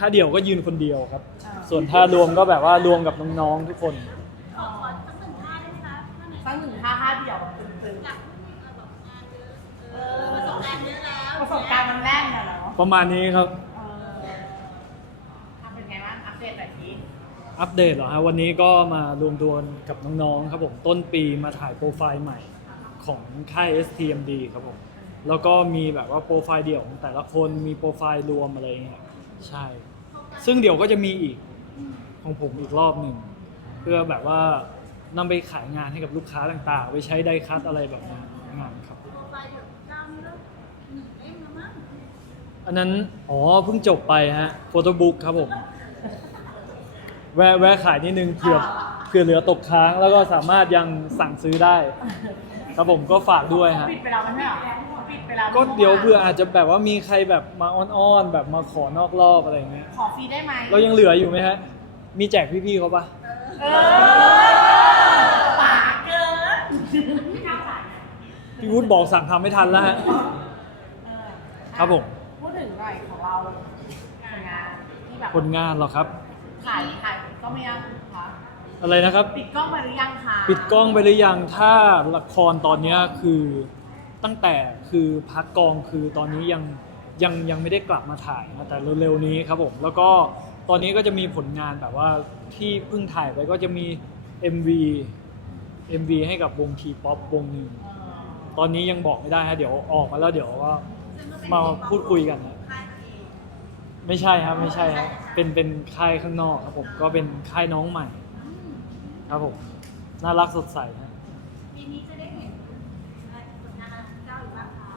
ยวถ้าเดี่ยวก็ยืนคนเดียวครับอ่าส่วนถ้ารวมก็แบบว่ารวมกับน้องๆทุกคนขอขอสักหนึ่งท่าได้ไหมคะท่าไหนตั้งหนึ่งท่าท่าเดี่ยวตึงอยากพูดถึงเออแบบงานเยอะเออประสบการณ์เยอะแล้วๆประสบการณ์มันแน่นอะเนาะประมาณนี้ครับ เออทำเป็นไงบ้างอัปเดตหน่อยสิอัปเดตเหรอฮะวันนี้ก็มารวมตัวกับน้องๆครับผมต้นปีมาถ่ายโปรไฟล์ใหม่ของค่าย STMD ครับผมแล้วก็มีแบบว่าโปรไฟล์เดี่ยวของแต่ละคนมีโปรไฟล์รวมอะไรเงี้ยใช่ ซึ่งเดี๋ยวก็จะมีอีกของผมอีกรอบหนึ่งเพื่อแบบว่านำไปขายงานให้กับลูกค้าต่างๆ ไปใช้ไดคัตอะไรแบบนี้งานครับโปรไฟล์เดี๋ยวเจ้านี่แล้วหนึ่งเล่มแล้วมั้งอันนั้น อ๋อ เพิ่งจบไปฮะโฟโต้บุ๊กครับผม แวะแวะขายนิดนึงเผื่อเผื่อเหลือตกค้าง แล้วก็สามารถยังสั่งซื้อได้ ครับผมก็ฝากด้วยฮะ ปิดไปแล้วมันใช่เหรอ ปิดไปแล้วก็เดี๋ยวเผื่ออาจจะแบบว่ามีใครแบบมาอ้อนๆแบบมาขอนอกรอบอะไรอย่างเงี้ยขอฟรีได้ไหมเรายังเหลืออยู่ไหมฮะ มีแจกพี่ๆเขาปะเออปากเกินพี่วุฒิบอกสั่งทำไม่ทันแล้วฮะ เออครับผม พูดถึงหน่อยของเราผลงานที่แบบผลงานเหรอครับ ถ่ายถ่ายก็ไม่ยังคะอะไรนะครับ ปิดกล้องไปหรือยังคะปิดกล้องไปหรือยังถ้าละครตอนเนี้ยคือ ตั้งแต่คือพักกองคือตอนนี้ยังยังยังไม่ได้กลับมาถ่ายนะแต่เร็วๆนี้ครับผมแล้วก็ตอนนี้ก็จะมีผลงานแบบว่าที่เพิ่งถ่ายไปก็จะมี MV MV ให้กับวงทีป๊อปวงหนึ่งตอนนี้ยังบอกไม่ได้ฮะเดี๋ยวออกมาแล้วเดี๋ยวว่ามาพูดคุยกันนะไม่ใช่ครับไม่ใช่ครับเป็นเป็นค่ายข้างนอกครับผมก็เป็นค่ายน้องใหม่ ครับผมน่ารักสดใสฮะปีนี้จะได้เห็นอะไรผลงานเจ้าอีกบ้างคะ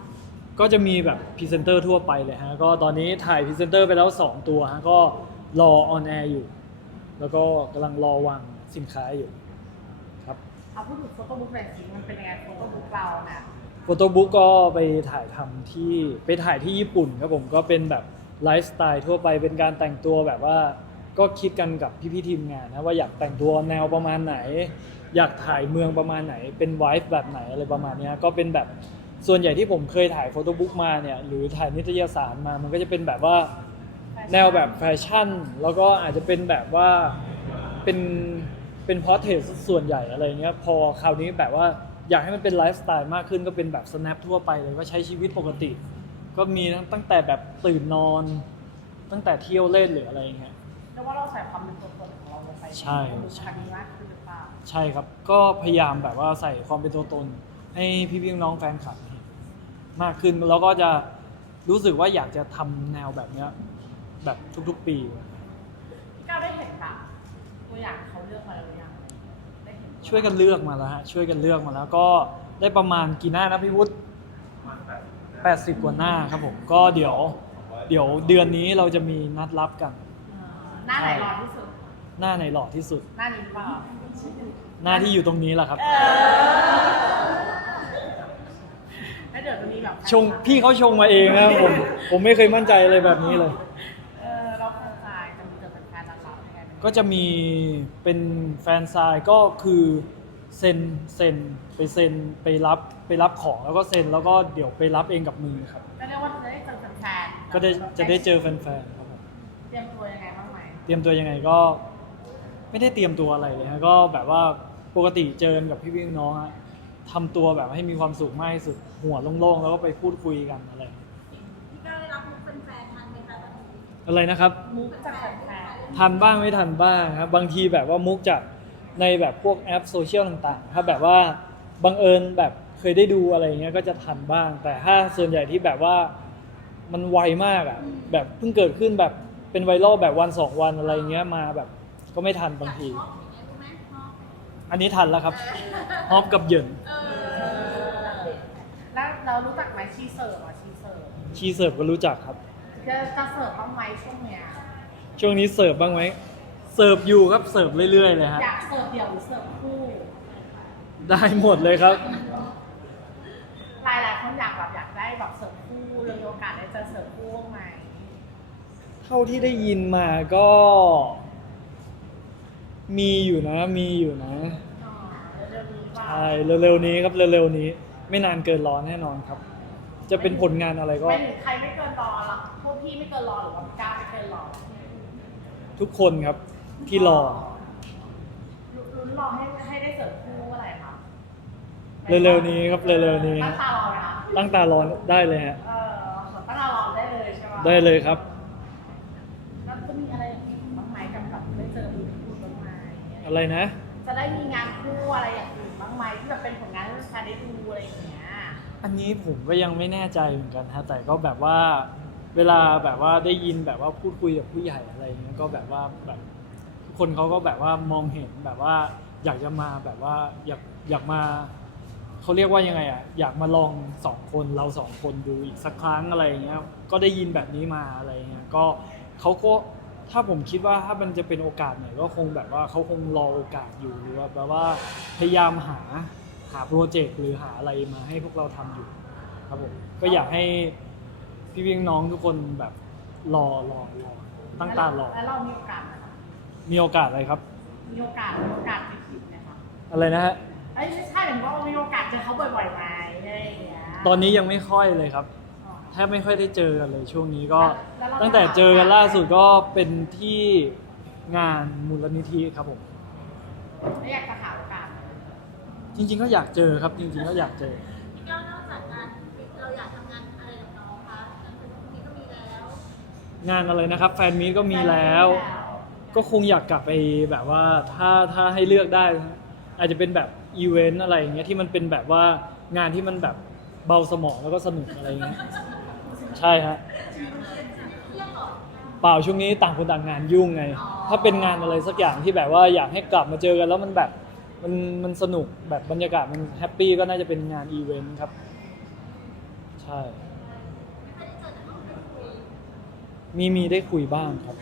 ก็จะมีแบบพรีเซนเตอร์ทั่วไปเลยฮะ ก็ตอนนี้ถ่ายพรีเซนเตอร์ไปแล้ว 2 ตัวฮะ ก็รอออนแอร์อยู่ แล้วก็กำลังรอวางสินค้าอยู่ ครับ เอาพูดถึงโฟโต้บุ๊กหน่อยสิมันเป็นยังไงโฟโต้บุ๊กเราเนี่ยโฟโต้บุ๊กก็ไปถ่ายทำที่ไปถ่ายที่ญี่ปุ่นครับผมก็เป็นแบบไลฟ์สไตล์ทั่วไปเป็นการแต่งตัวแบบว่า ก็คิดกันกับพี่ๆทีมงานนะว่าอยากแต่งตัวแนวประมาณไหน อยากถ่ายเมืองประมาณไหน เป็นไวฟ์แบบไหนอะไรประมาณเนี้ยก็เป็นแบบ ส่วนใหญ่ที่ผมเคยถ่ายโฟโต้บุ๊กมาเนี่ยหรือถ่ายนิตยสารมามันก็จะเป็นแบบว่าแนวแบบแฟชั่น แล้วก็อาจจะเป็นแบบว่าเป็นเป็นพอร์เทรตส่วนใหญ่อะไรเงี้ยพอคราวนี้แบบว่าอยากให้มันเป็นไลฟ์สไตล์มากขึ้นก็เป็นแบบ snap ทั่วไปเลยก็ใช้ชีวิตปกติ ก็มีทั้งตั้งแต่แบบตื่นนอน ตั้งแต่เที่ยวเล่นหรืออะไรเงี้ยเรียกว่าเราใส่ความเป็นตัวตนของเราลงไปใช่บุคลิกมากขึ้นหรือเปล่าใช่ครับก็พยายามแบบว่าใส่ความเป็นตัวตน ให้พี่ๆน้องๆแฟนคลับเห็น มากขึ้น แล้วก็จะรู้สึกว่าอยากจะทำแนวแบบเนี้ยแบบทุกๆปี พี่ก้าวได้เห็นแบบตัวอย่างเขาเลือกมาแล้วหรือยังได้เห็นช่วยกันเลือกมาแล้วฮะช่วยกันเลือกมาแล้วก็ได้ประมาณกี่หน้านะพี่วุฒิ80 กว่าหน้าครับผม ก็เดี๋ยว เดี๋ยวเดือนนี้เราจะมีนัดรับกัน เออหน้าไหนร้อนที่สุด หน้าไหนหล่อที่สุด หน้านี้หรือเปล่าหน้าที่อยู่ตรงนี้แหละครับ เออแล้ว เดี๋ยวจะมีแบบชงพี่เขาชงมาเองนะผมผมไม่เคยมั่นใจอะไรแบบนี้เลย เออเราแฟนชายจะมีเจอแฟนๆเรายังไงบ้างก็จะมีเป็นแฟนซายก็คือเซ็นเซ็นไปเซ็นไปรับไปรับของแล้วก็เซ็นแล้วก็เดี๋ยวไปรับเองกับมือครับ ก็เรียกว่าจะได้เจอแฟนๆก็ได้จะได้เจอแฟนๆครับผมเตรียมตัวยังไงบ้างไหมเตรียมตัวยังไงก็ไม่ได้เตรียมตัวอะไรเลยฮะก็แบบว่าปกติเจอกันกับพี่พี่น้องๆฮะ ทำตัวแบบให้มีความสุขมากที่สุดหัวโล่งๆ แล้วก็ไปพูดคุยกันอะไรพี่ก้าวได้รับมุกเป็นแฟนทันไหมคะตอนนี้อะไรนะครับ มุกจากแฟนทันบ้างไม่ทันบ้างครับบางทีแบบว่ามุกจากในแบบพวกแอปโซเชียลต่างๆ ถ้าแบบว่าบังเอิญแบบเคยได้ดูอะไรเงี้ยก็จะทันบ้าง แต่ถ้าส่วนใหญ่ที่แบบว่ามันไวมากอะแบบเพิ่งเกิดขึ้นแบบเป็นไวรัลแบบวันสองวันอะไรเงี้ยมาแบบก็ไม่ทันบางที อันนี้ทันแล้วครับฮอปกับเหยินเอๆอแล้วเรารู้จักไหมชีเสิร์ฟอะชีเสิร์ฟชีเสิร์ฟก็รู้จักครับ จะจะเสิร์ฟบ้างไหมช่วงเนี้ยช่วงนี้เสิร์ฟบ้างไหมเสิร์ฟอยู่ครับเสิร์ฟเรื่อยๆเลยฮะอยากเสิร์ฟเดี่ยวหรือเสิร์ฟคู่ ได้หมดเลยครับ หลายหลายๆคนอยากแบบอยากได้แบบเสิร์ฟคู่เรามีโอกาสได้เจอเสิร์ฟคู่บ้างไหมเท่าที่ได้ยินมาก็ มีอยู่นะ มีอยู่นะอ๋อเร็วๆนี้เปล่าใช่เร็วๆนี้ครับเร็วๆนี้ ไม่นานเกินร้อนแน่นอนครับ จะเป็นผลงานอะไรก็ ไม่ถึงใครไม่เกินรอหรอกพวกพี่ไม่เกินรอหรือว่าพี่ก้าวไม่เกินรอทุกคนครับที่รอ ลุ้นรอให้ให้ได้เสิร์ฟคู่เมื่อไหร่คะเร็วๆนี้ครับเร็วๆนี้ ตั้งตารอไหมคะตั้งตารอได้เลยฮะ เออตั้งตารอได้เลยใช่ไหมได้เลยครับ แล้วจะมีอะไรอีกบ้างไหมกับแบบได้เจอมีคู่บ้างไหม อะไรนะ จะได้มีงานคู่อะไรอย่างอื่นบ้างไหมที่แบบเป็นผลงานให้แฟนได้ดูอะไรอย่างเงี้ยอันนี้ผมก็ยังไม่แน่ใจเหมือนกันฮะแต่ก็แบบว่า เวลาแบบว่าได้ยินแบบว่าพูดคุยกับผู้ใหญ่อะไรอย่างเงี้ยก็แบบว่าแบบทุกคนเขาก็แบบว่ามองเห็นแบบว่า อยากจะมาแบบว่าอยากอยากมาเขาเรียกว่ายังไงอะอยากมาลองสองคนเราสองคนดูอีกสักครั้งอะไรอย่างเงี้ยก็ได้ยินแบบนี้มาอะไรอย่างเงี้ยก็เขาก็ ถ้าผมคิดว่าถ้ามันจะเป็นโอกาสไหนก็คงแบบว่าเขาคงรอโอกาสอยู่หรือว่าแบบว่าพยายามหาหาโปรเจกต์หรือหาอะไรมาให้พวกเราทำอยู่ ครับผมก็อยากให้พี่พี่น้องทุกคนแบบรอรอรอตั้งตารอแล้วเรามีโอกาสไหมคะมีโอกาสอะไรครับ มีโอกาสมีโอกาสติดติดไหมคะอะไรนะฮะเอ้ยไม่ใช่เหมือนว่ามีโอกาสเจอเขาบ่อยๆไหมอะไรอย่างเงี้ยตอนนี้ยังไม่ค่อยเลยครับอ๋อ แทบไม่ค่อยได้เจอกันเลยช่วงนี้ก็แล้วเรา ตั้งแต่เจอกันล่าสุดก็เป็นที่งานมูลนิธิครับผม ไม่อยากจะหาโอกาสไหมจริง ๆ ก็อยากเจอครับ จริง ๆ ก็อยากเจอ พี่ก้าวนอกจากงานเราอยากทำงานอะไรกับน้องคะงานนี้ก็มีแล้วงานอะไรนะครับ แฟนมีตก็มีแล้ว ก็คงอยากกลับไปแบบว่าถ้าถ้าให้เลือกได้นะอาจจะเป็นแบบอีเวนต์อะไรอย่างเงี้ยที่มันเป็นแบบว่างานที่มันแบบเบาสมองแล้วก็สนุกอะไรอย่างเงี้ย ใช่ฮะเรื่องก่อนเปล่าช่วงนี้ต่างคนต่างงานยุ่งไง ถ้าเป็นงานอะไรสักอย่างที่แบบว่าอยากให้กลับมาเจอกันแล้วมันแบบมันมันสนุกแบบบรรยากาศมันแฮปปี้ก็น่าจะเป็นงานอีเวนต์ครับ ใช่ มีมีได้คุยบ้างครับ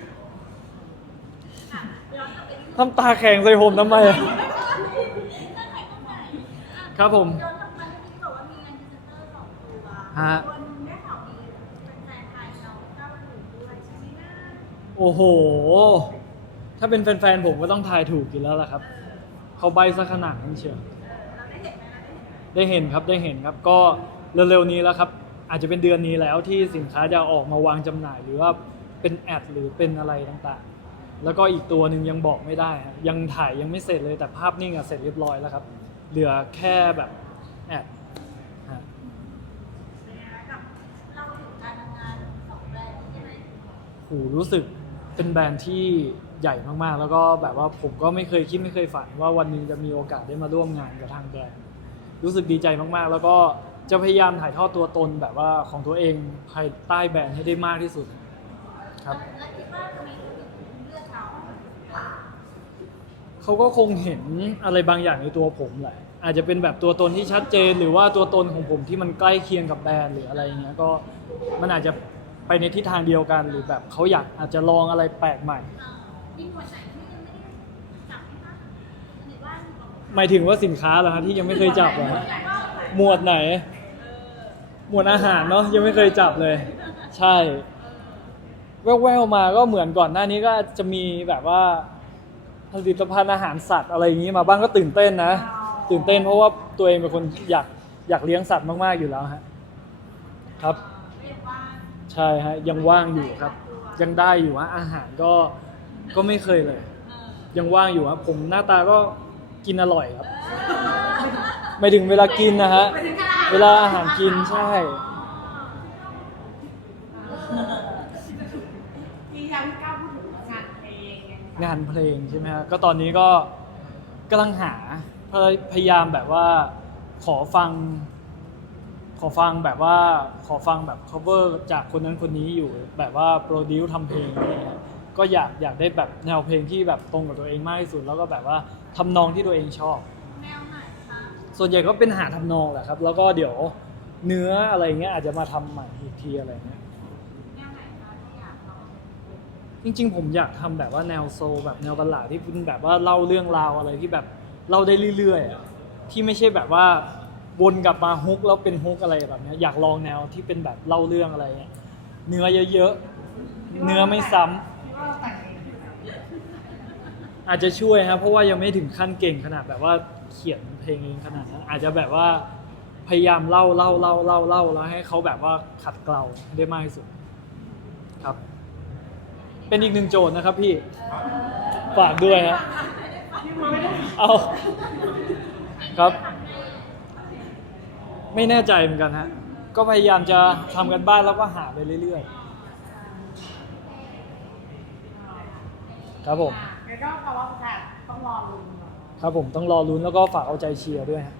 ทำตาแข็งใส่ผมทำไมอะครับผมย้อ โอ้โห ถ้าเป็นแฟนๆผมก็ต้องทายถูกอยู่แล้วล่ะครับ เขาใบซะขนาดนั้นเชียวเออเราได้เห็นไหมเราได้เห็นไหมได้เห็นครับได้เห็นครับ ก็เร็วๆนี้แล้วครับ อาจจะเป็นเดือนนี้แล้วที่สินค้าจะออกมาวางจำหน่ายหรือว่าเป็นแอดหรือเป็นอะไรต่างๆ แล้วก็อีกตัวหนึ่งยังบอกไม่ได้ฮะยังถ่ายยังไม่เสร็จเลยแต่ภาพนิ่งอะเสร็จเรียบร้อยแล้วครับ เหลือแค่แบบแอดฮะเป็นไงคะกับเราถึงการทำงานสองแบรนด์นี้ใช่ไหม โหรู้สึก เป็นแบรนด์ที่ใหญ่มากๆ แล้วก็แบบว่าผมก็ไม่เคยคิดไม่เคยฝัน ว่าวันหนึงจะมีโอกาสได้มาร่วมงานกับทางแบรนด์ รู้สึกดีใจมากๆ แล้วก็จะพยายามถ่ายทอดตัวตนแบบว่าของตัวเองภายใต้แบรนด์ให้ได้มากที่สุดครับ แล้วคิดว่าทำไมถึงเลือกเราเขาก็คงเห็นอะไรบางอย่างในตัวผมแหละ อาจจะเป็นแบบตัวตนที่ชัดเจน หรือว่าตัวตนของผมที่มันใกล้เคียงกับแบรนด์หรืออะไรอย่างเงี้ยก็มันอาจจะ ไปในทิศทางเดียวกันหรือแบบเขาอยากอาจจะลองอะไรแปลกใหม่เอ่อมีหมวดไหนที่ยังไม่ได้จับไหมคะหรือว่ามีของหมายถึงว่าสินค้าเหรอฮะที่ยังไม่เคยจับเหรอฮะหมวดไหน หมวดอาหารเนาะยังไม่เคยจับเลย ใช่ แววๆมาก็เหมือนก่อนหน้านี้ก็จะมีแบบว่าผลิตภัณฑ์อาหารสัตว์อะไรอย่างนี้มาบ้างก็ตื่นเต้นนะ ตื่นเต้นเพราะว่าตัวเองเป็นคนอยากอยากเลี้ยงสัตว์มากๆอยู่แล้วฮะครับเรียกว่า ใช่ฮะยังว่างอยู่ครับ ยังได้อยู่ฮะอาหารก็ก็ไม่เคยเลย ยังว่างอยู่ครับผมหน้าตาก็กินอร่อยครับ ไม่ถึงเวลากินนะฮะเวลาอาหารกินใช่ที่ยังก้าวพูดถึงงานเพลงงคะงานเพลงใช่ไหมฮะก็ตอนนี้ก็กำลังหาพยายามแบบว่าขอฟัง ขอฟังแบบว่าขอฟังแบบ cover จากคนนั้นคนนี้อยู่แบบว่าโปรดิวทำเพลงอะไรเงี้ยก็อยากอยากได้แบบแนวเพลงที่แบบตรงกับตัวเองมากที่สุด แล้วก็แบบว่าทำนองที่ตัวเองชอบ แนวไหนคะส่วนใหญ่ก็เป็นหาทำนองแหละครับ แล้วก็เดี๋ยวเนื้ออะไรเงี้ยอาจจะมาทำใหม่อีกทีอะไรเงี้ยแนวไหนคะที่อยากลองจริงๆ ผมอยากทำแบบว่าแนวโซลแบบแนวบัลลาดที่เป็นแบบว่าเล่าเรื่องราวอะไรที่แบบเล่าได้เรื่อยๆอะที่ไม่ใช่แบบว่า วนกลับมาฮุกแล้วเป็นฮุกอะไรแบบเนี้ยอยากลองแนวที่เป็นแบบเล่าเรื่องอะไรเงี้ยเนื้อเยอะๆ เนื้อไม่ซ้ำคิดว่าเราแต่งเองอาจจะช่วยครับเพราะว่ายังไม่ถึงขั้นเก่งขนาดแบบว่าเขียนเพลงเองขนาดนั้นอาจจะแบบว่าพยายามเล่าเล่าเล่าเล่าเล่าแล้วให้เขาแบบว่าขัดเกลาให้ได้มากที่สุดครับ เป็นอีกหนึ่งโจทย์นะครับพี่ฝากด้วยฮะเอาครับ ไม่แน่ใจเหมือนกันฮะ ก็พยายามจะทำกันบ้านแล้วก็หาไปเรื่อยๆ ครับผมแล้วก็แปลว่าแฟนต้องรอลุ้นเนอะครับผมต้องรอลุ้นแล้วก็ฝากเอาใจเชียร์ด้วยฮะ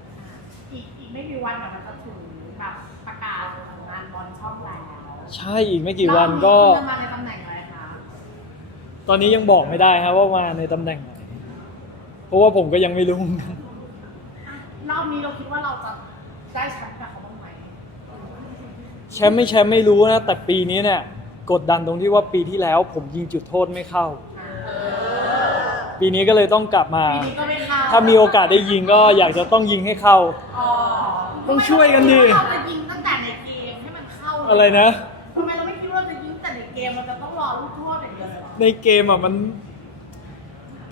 อีกอีกไม่กี่วันเดี๋ยวมันจะถึงแบบประกาศงานบอลช่องแล้วใช่อีกไม่กี่วันก็ รอบนี้คุณจะมาในตำแหน่งอะไรคะตอนนี้ยังบอกไม่ได้ครับว่ามาในตำแหน่งไหน เพราะว่าผมก็ยังไม่รู้เหมือนกัน รอบนี้เราคิดว่าเราจะ ได้แชมป์กับเขาบ้างไหมแชมป์ไม่แชมป์ไม่รู้นะ แต่ปีนี้เนี่ยกดดันตรงที่ว่าปีที่แล้ว ผมยิงจุดโทษไม่เข้า ปีนี้ก็เลยต้องกลับมา ปีนี้ก็ไม่เข้าถ้ามีโอกาสได้ยิงก็อยากจะต้องยิงให้เข้า อ๋อต้องช่วยกันดิทำไมเราจะยิงตั้งแต่ในเกมให้มันเข้าเลยอะไรนะ ทำไมเราไม่คิดว่าเราจะยิงแต่ในเกมเราจะต้องรอลูกโทษอย่างเดียวเลยเหรอในเกมอะมัน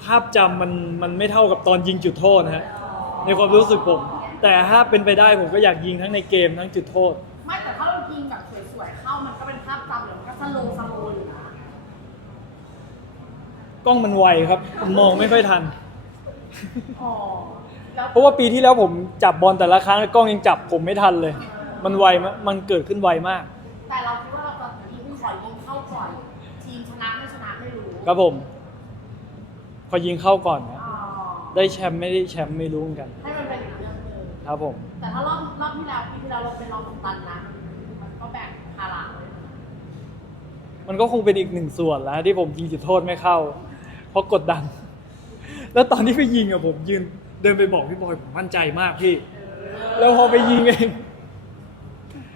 ภาพจำมันมันไม่เท่ากับตอนยิงจุดโทษนะฮะในความรู้สึกผม แต่ถ้าเป็นไปได้ผมก็อยากยิงทั้งในเกมทั้งจุดโทษ ไม่แต่ถ้าเรายิงแบบสวยๆเข้ามันก็เป็นภาพจำเลยมันก็สโลว์สโลว์อยู่นะกล้องมันไวครับผมมองไม่ค่อยทัน อ๋อแล้วเพราะว่าปีที่แล้วผมจับบอลแต่ละครั้งกล้องยังจับผมไม่ทันเลย มันไวมากมันเกิดขึ้นไวมากแต่เราคิดว่าเราจะยิงขอยิงเข้าก่อนทีมชนะไม่ชนะไม่รู้ครับผมพอยิงเข้าก่อนนะอ๋อได้แชมป์ไม่ได้แชมป์ไม่รู้เหมือนกัน ให้ ครับผม แต่ถ้ารอบรอบที่แล้วปีที่แล้วเราเป็นรองกัปตันนะ มันก็แบ่งภาระเลยมันก็คงเป็นอีกหนึ่งส่วนแล้ว ที่ผมยิงจุดโทษไม่เข้า เพราะกดดัน แล้วตอนที่ไปยิงอะผมยืนเดินไปบอกพี่บอยผมมั่นใจมากพี่ แล้วพอไปยิงเอง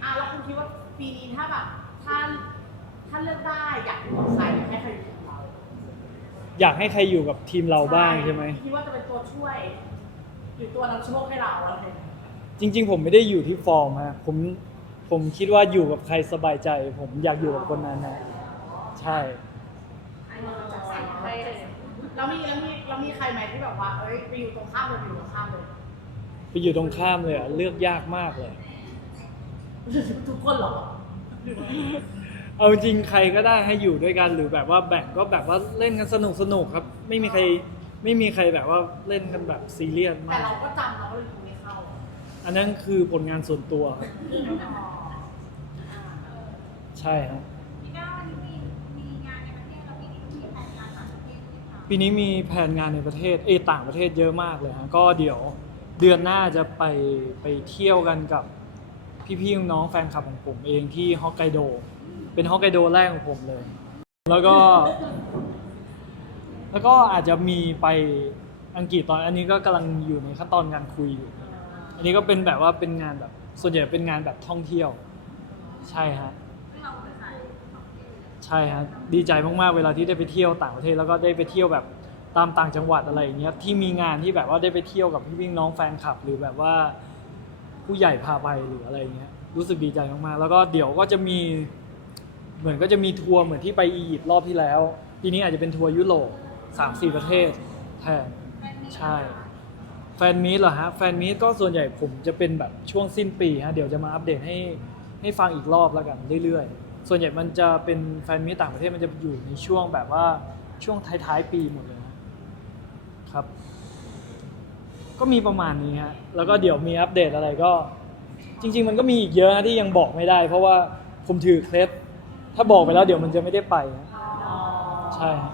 อะแล้วคุณคิดว่าปีนี้ถ้าแบบถ้าถ้าเลือกได้อยากอยู่กับใครอยากให้ใครอยู่กับเราอยากให้ใครอยู่กับทีมเราบ้างใช่ไหมคิดว่าจะเป็นตัวช่วย หรือตัวนำโชคให้เราอะไรอย่างเงี้ยจริง ๆ ผมไม่ได้อยู่ที่ฟอร์มฮะผมผมคิดว่าอยู่กับใครสบายใจ ผมอยากอยู่กับคนนั้นนะใช่แล้วมีแล้วมีแล้วมีใครไหมที่แบบว่า เอ้ยไปอยู่ตรงข้ามเลยไปอยู่ตรงข้ามเลยไปอยู่ตรงข้ามเลยอะเลือกยากมากเลย ทุกคนเหรอเอาจริงๆใครก็ได้ให้อยู่ด้วยกันหรือแบบว่าแบ่งก็แบบว่าเล่นกันสนุกสนุกๆครับ ไม่มีใคร ไม่มีใครแบบว่าเล่นกันแบบซีเรียสแต่มาก เราก็จำเราก็เลยดูไม่เข้าอันนั้นคือผลงานส่วนตัวครับใช่ครับ พี่ก้าววันนี้มีมีงานในประเทศแล้วพี่นี่มีแผนงานต่างประเทศไหมคะปีนี้มีแผนงานในประเทศเอยต่างประเทศเยอะมากเลยฮะก็เดี๋ยวเดือนหน้าจะไปไปเที่ยวกันกับพี่ๆน้องๆแฟนคลับของผมเองที่ฮอกไกโด เป็นฮอกไกโดแรกของผมเลย แล้วก็ แล้วก็อาจจะมีไปอังกฤษตอนอันนี้ก็กำลังอยู่ในขั้นตอนการคุยอยู่ อันนี้ก็เป็นแบบว่าเป็นงานแบบ ส่วนใหญ่เป็นงานแบบท่องเที่ยว ใช่ฮะซึ่งเราเป็นสายท่องเที่ยวใช่ฮะดีใจมากๆเวลาที่ได้ไปเที่ยวต่างประเทศแล้วก็ได้ไปเที่ยวแบบตามต่างจังหวัดอะไรอย่างเงี้ยที่มีงานที่แบบว่าได้ไปเที่ยวกับพี่พี่งน้องแฟนคลับ หรือแบบว่า ผู้ใหญ่พาไปหรืออะไรอย่างเงี้ยรู้สึกดีใจมากๆแล้วก็เดี๋ยวก็จะมี เหมือนก็จะมีทัวร์เหมือนที่ไปอียิปต์รอบที่แล้วปีนี้อาจจะเป็นทัวร์ยุโรป สามสี่ประเทศแทนใช่ แฟนมีตเหรอฮะ แฟนมีตก็ส่วนใหญ่ผมจะเป็นแบบช่วงสิ้นปีฮะ เดี๋ยวจะมาอัปเดตให้ให้ฟังอีกรอบแล้วกันเรื่อยๆ ส่วนใหญ่มันจะเป็นแฟนมีตต่างประเทศมันจะอยู่ในช่วงแบบว่าช่วงท้ายๆปีหมดเลยนะครับ ก็มีประมาณนี้ฮะ แล้วก็เดี๋ยวมีอัปเดตอะไรก็ จริง ๆ มันก็มีอีกเยอะนะที่ยังบอกไม่ได้ เพราะว่าผมถือเคล็ดถ้าบอกไปแล้วเดี๋ยวมันจะไม่ได้ไปฮะใช่ฮะ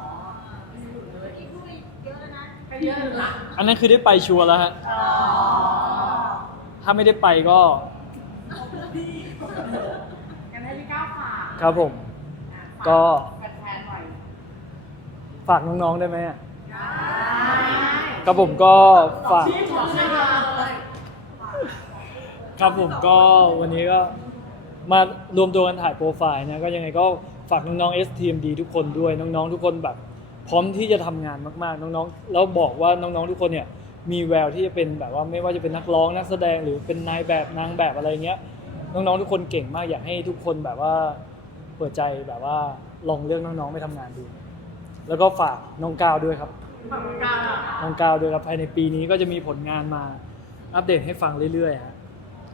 วันนี้พูดไปเยอะแล้วนะ ก็ เยอะอยู่นะอันนั้นคือได้ไปชัวร์แล้วฮะ อ๋อถ้าไม่ได้ไปก็ งั้นให้พี่ก้าวฝากครับผม อะก็ฝากแฟนๆหน่อยฝากน้องๆได้ไหมอะได้ครับผมก็ฝากชื่อบอกชื่อมาเลยครับผมก็วันนี้ก็มารวมตัวกันถ่ายโปรไฟล์นะก็ยังไงก็ฝากน้องๆ STMD ทุกคนด้วยน้องๆ ทุกคนแบบ พร้อมที่จะทำงานมากๆ น้องๆแล้วบอกว่าน้องๆทุกคนเนี่ยมีแววที่จะเป็นแบบว่าไม่ว่าจะเป็นนักร้องนักแสดงหรือเป็นนายแบบนางแบบอะไรเงี้ยน้องๆทุกคนเก่งมากอยากให้ทุกคนแบบว่าเปิดใจแบบว่าลองเลือกน้องๆไปทำงานดู แล้วก็ฝากน้องกาวด้วยครับน้องกาวด้วยครับภายในปีนี้ก็จะมีผลงานมาอัปเดตให้ฟังเรื่อยๆฮะ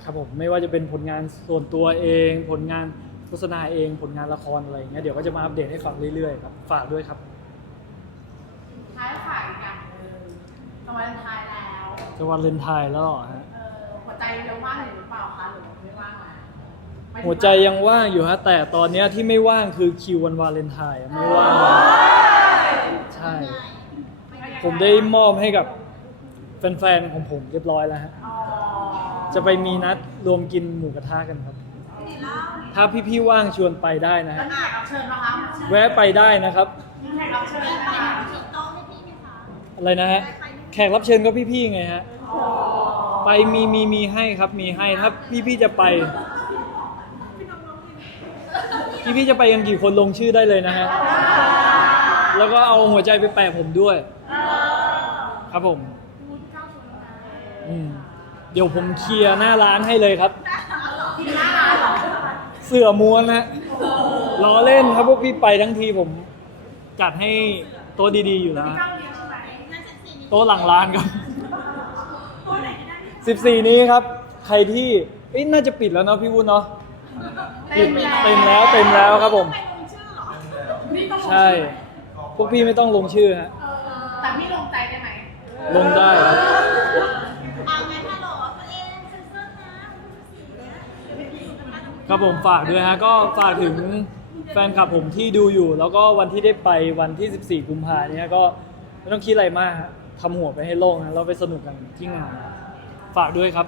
ครับผมไม่ว่าจะเป็นผลงานส่วนตัวเอง ผลงานโฆษณาเอง ผลงานละครอะไรเงี้ยเดี๋ยวก็จะมาอัปเดตให้ฟังเรื่อยๆครับฝากด้วยครับ ท้ายฝากอีกอย่างหนึ่ง จะวันท้ายแล้ว จะวันเลนไทน์แล้วเหรอฮะ เออหัวใจยังว่างอยู่หรือเปล่าคะหรือไม่ว่างแล้วไม่หัวใจยังว่างอยู่ฮะ แต่ตอนเนี้ยที่ไม่ว่างคือคิววันวาเลนไทน์อะไม่ว่างใช่ ผมได้มอบให้กับแฟนๆของผมเรียบร้อยแล้วฮะ อ๋อจะไปมีนัดรวมกินหมูกระทะกันครับ ถ้าพี่ๆว่างชวนไปได้นะแล้วฮะ มีแขกรับเชิญไหมคะแวะไปได้นะครับ มีแขกรับเชิญไหมไปคะฉีดโต๊ะให้พี่ไหมคะ อะไรนะฮะ แขกรับเชิญก็พี่ๆไงฮะไปมีมีมีให้ครับมีให้ถ้าพี่ๆจะไป พี่ๆจะไปกันกี่คนลงชื่อได้เลยนะฮะแล้วก็เอาหัวใจไปแปะผมด้วย ครับผมอืมเดี๋ยวผมเคลียร์หน้าร้านให้เลยครับ เสือม้วนนะล้อเล่นครับพวกพี่ไปทั้งทีผม จัดให้โต๊ะดีๆอยู่แล้ว ต๊ะหลังร้านครับสิบสี่นี้ครับ ใครที่เอ้ยน่าจะปิดแล้วเนาะพี่วุ้นเนาะปิดเต็มแล้วเต็มแล้วครับผมไปลงชื่อเหรอนี่ต้องลงใช่ พวกพี่ไม่ต้องลงชื่อฮะเออแต่พี่ลงใจได้ไหมลงได้ครับเอาไงฮัลโหลตัวเองเซ็นเซอร์นะสิบสี่เนี่ยครับผมฝากด้วยฮะก็ฝากถึงแฟนคลับผมที่ดูอยู่ แล้วก็วันที่ได้ไปวันที่ 14 กุมภาเนี้ยก็ไม่ต้องคิดอะไรมากฮะ ทำหัวไปให้โล่งนะเราไปสนุกกันที่งาน ฝากด้วยครับ